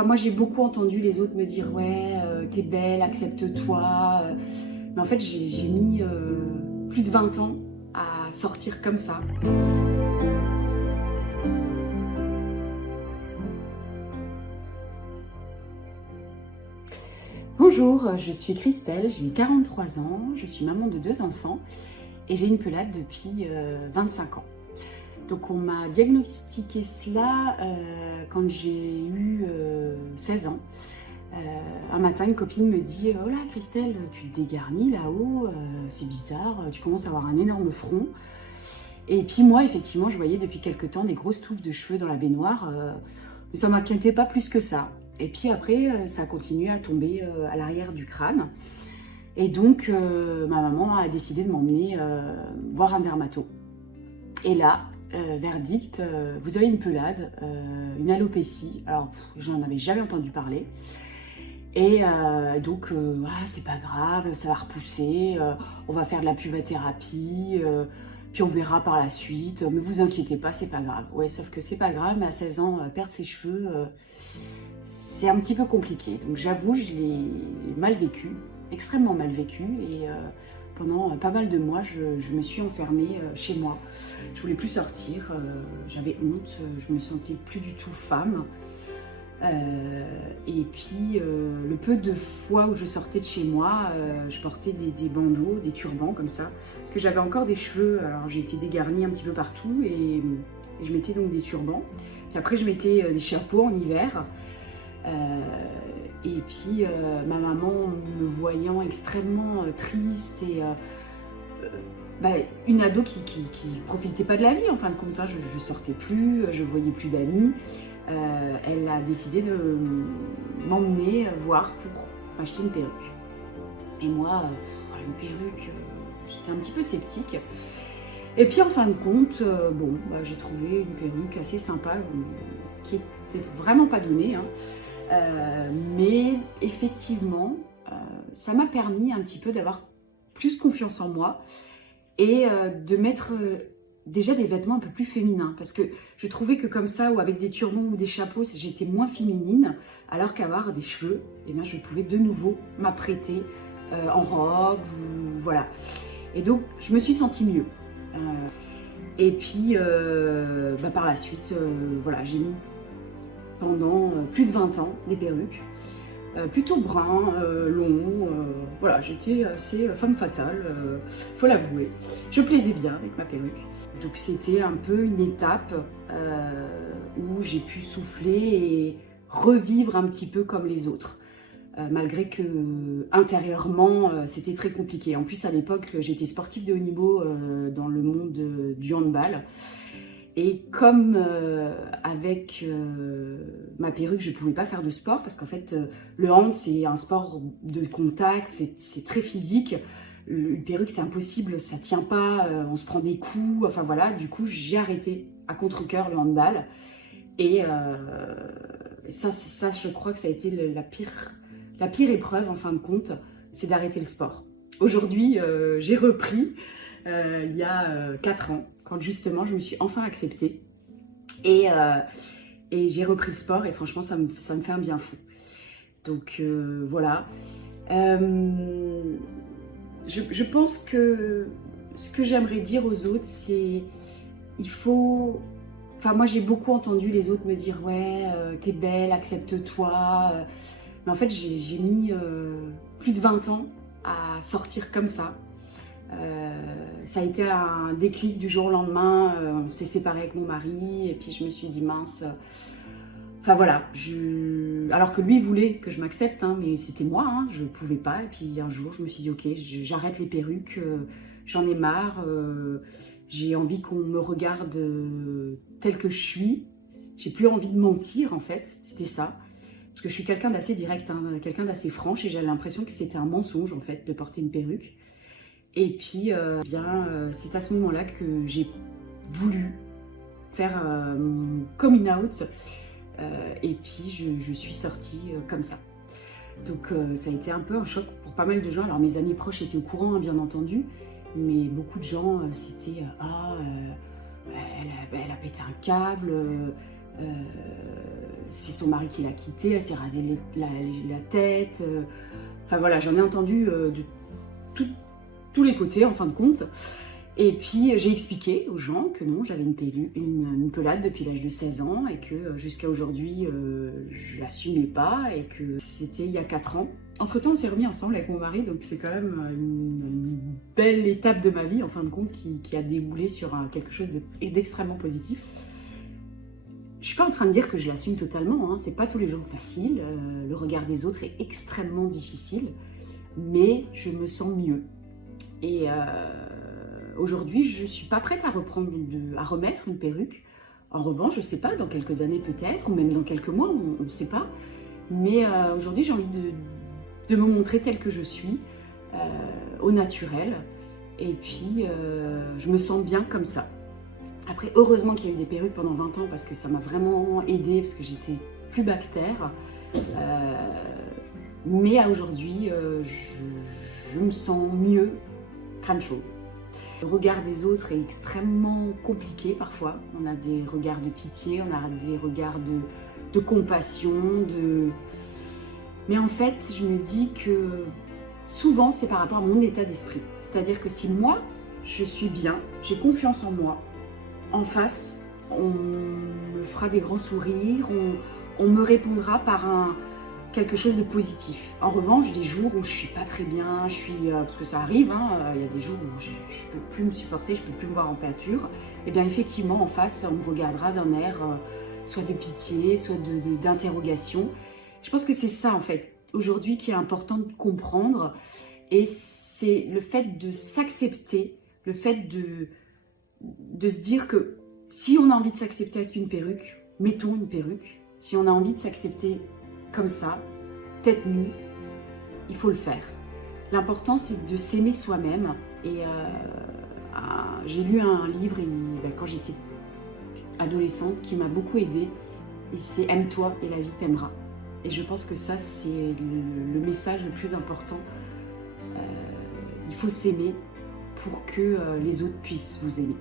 Enfin, moi, j'ai beaucoup entendu les autres me dire « Ouais, t'es belle, accepte-toi. » Mais en fait, j'ai mis plus de 20 ans à sortir comme ça. Bonjour, je suis Christelle, j'ai 43 ans, je suis maman de 2 enfants et j'ai une pelade depuis 25 ans. Donc on m'a diagnostiqué cela quand j'ai eu 16 ans. Un matin, une copine me dit « Oh là Christelle, tu te dégarnis là-haut, c'est bizarre, tu commences à avoir un énorme front. » Et puis moi, effectivement, je voyais depuis quelques temps des grosses touffes de cheveux dans la baignoire, mais ça ne m'inquiétait pas plus que ça. Et puis après, ça a continué à tomber à l'arrière du crâne. Et donc, ma maman a décidé de m'emmener voir un dermato. Et là, verdict, vous avez une pelade, une alopécie. Alors, j'en avais jamais entendu parler. Et donc, c'est pas grave, ça va repousser, on va faire de la puvathérapie, puis on verra par la suite. Mais vous inquiétez pas, c'est pas grave. Ouais, sauf que c'est pas grave, mais à 16 ans, perdre ses cheveux, c'est un petit peu compliqué. Donc j'avoue, je l'ai mal vécu, extrêmement mal vécu. Et pendant pas mal de mois, je me suis enfermée chez moi. Je voulais plus sortir, j'avais honte, je me sentais plus du tout femme. Et puis le peu de fois où je sortais de chez moi, je portais des bandeaux, des turbans comme ça, parce que j'avais encore des cheveux. Alors j'ai été dégarnie un petit peu partout et je mettais donc des turbans. Puis après je mettais des chapeaux en hiver. Et puis ma maman, me voyant extrêmement triste et une ado qui profitait pas de la vie en fin de compte, hein. Je sortais plus, je voyais plus d'amis. Elle a décidé de m'emmener voir pour m'acheter une perruque. Et moi, une perruque, j'étais un petit peu sceptique. Et puis en fin de compte, j'ai trouvé une perruque assez sympa, qui était vraiment pas donnée, hein. Mais effectivement, ça m'a permis un petit peu d'avoir plus confiance en moi et de mettre déjà des vêtements un peu plus féminins, parce que je trouvais que comme ça, ou avec des turbans ou des chapeaux, j'étais moins féminine, alors qu'avoir des cheveux, eh bien, je pouvais de nouveau m'apprêter en robe, ou voilà. Et donc, je me suis sentie mieux. Et puis, par la suite, j'ai mis pendant plus de 20 ans des perruques, plutôt brun, long, j'étais assez femme fatale, faut l'avouer. Je plaisais bien avec ma perruque. Donc c'était un peu une étape où j'ai pu souffler et revivre un petit peu comme les autres. Malgré que intérieurement c'était très compliqué. En plus à l'époque j'étais sportive de haut niveau dans le monde du handball. Et comme avec ma perruque, je ne pouvais pas faire de sport, parce qu'en fait, le hand, c'est un sport de contact, c'est très physique. Une perruque, c'est impossible, ça ne tient pas, on se prend des coups, enfin voilà. Du coup, j'ai arrêté à contre-cœur le handball. Et ça, je crois que ça a été la pire épreuve, en fin de compte, c'est d'arrêter le sport. Aujourd'hui, j'ai repris il y a 4 ans. Quand justement je me suis enfin acceptée et j'ai repris le sport et franchement ça me fait un bien fou. Donc voilà. Je pense que ce que j'aimerais dire aux autres, c'est moi j'ai beaucoup entendu les autres me dire « Ouais, t'es belle, accepte-toi ». Mais en fait j'ai mis plus de 20 ans à sortir comme ça. Ça a été un déclic du jour au lendemain, on s'est séparés avec mon mari et puis je me suis dit mince, alors que lui il voulait que je m'accepte, hein, mais c'était moi, hein, je pouvais pas. Et puis un jour je me suis dit ok, j'arrête les perruques, j'en ai marre, j'ai envie qu'on me regarde telle que je suis, j'ai plus envie de mentir en fait, c'était ça. Parce que je suis quelqu'un d'assez direct, hein, quelqu'un d'assez franche et j'avais l'impression que c'était un mensonge en fait de porter une perruque. Et puis, c'est à ce moment-là que j'ai voulu faire mon coming out. Et puis, je suis sortie comme ça. Donc, ça a été un peu un choc pour pas mal de gens. Alors, mes amis proches étaient au courant, hein, bien entendu. Mais beaucoup de gens, c'était « Ah, elle a pété un câble. C'est son mari qui l'a quittée, elle s'est rasé la tête. Enfin voilà, j'en ai entendu de tous les côtés en fin de compte. Et puis j'ai expliqué aux gens que non, j'avais une pelade depuis l'âge de 16 ans et que jusqu'à aujourd'hui je l'assumais pas et que c'était il y a 4 ans. Entre temps on s'est remis ensemble avec mon mari, donc c'est quand même une belle étape de ma vie en fin de compte qui a déboulé sur quelque chose d'extrêmement positif. Je suis pas en train de dire que je l'assume totalement, hein. C'est pas tous les jours facile, le regard des autres est extrêmement difficile, mais je me sens mieux. Et aujourd'hui, je suis pas prête à remettre une perruque. En revanche, je sais pas, dans quelques années peut-être, ou même dans quelques mois, on ne sait pas. Mais aujourd'hui, j'ai envie de me montrer telle que je suis, au naturel. Et puis, je me sens bien comme ça. Après, heureusement qu'il y a eu des perruques pendant 20 ans parce que ça m'a vraiment aidée, parce que j'étais plus bactère. Mais aujourd'hui, je me sens mieux, crâne chauve. Le regard des autres est extrêmement compliqué parfois. On a des regards de pitié, on a des regards de compassion, Mais en fait, je me dis que souvent, c'est par rapport à mon état d'esprit. C'est-à-dire que si moi, je suis bien, j'ai confiance en moi, en face, on me fera des grands sourires, on me répondra par quelque chose de positif. En revanche, des jours où je suis pas très bien, parce que ça arrive, hein, il y a des jours où je peux plus me supporter, je peux plus me voir en peinture, et bien effectivement, en face, on me regardera d'un air soit de pitié, soit d'interrogation. Je pense que c'est ça, en fait, aujourd'hui, qui est important de comprendre, et c'est le fait de s'accepter, le fait de se dire que si on a envie de s'accepter avec une perruque, mettons une perruque. Si on a envie de s'accepter comme ça, tête nue, il faut le faire. L'important, c'est de s'aimer soi-même. Et j'ai lu un livre quand j'étais adolescente qui m'a beaucoup aidée. Et c'est « Aime-toi et la vie t'aimera ». Et je pense que ça, c'est le message le plus important. Il faut s'aimer pour que les autres puissent vous aimer.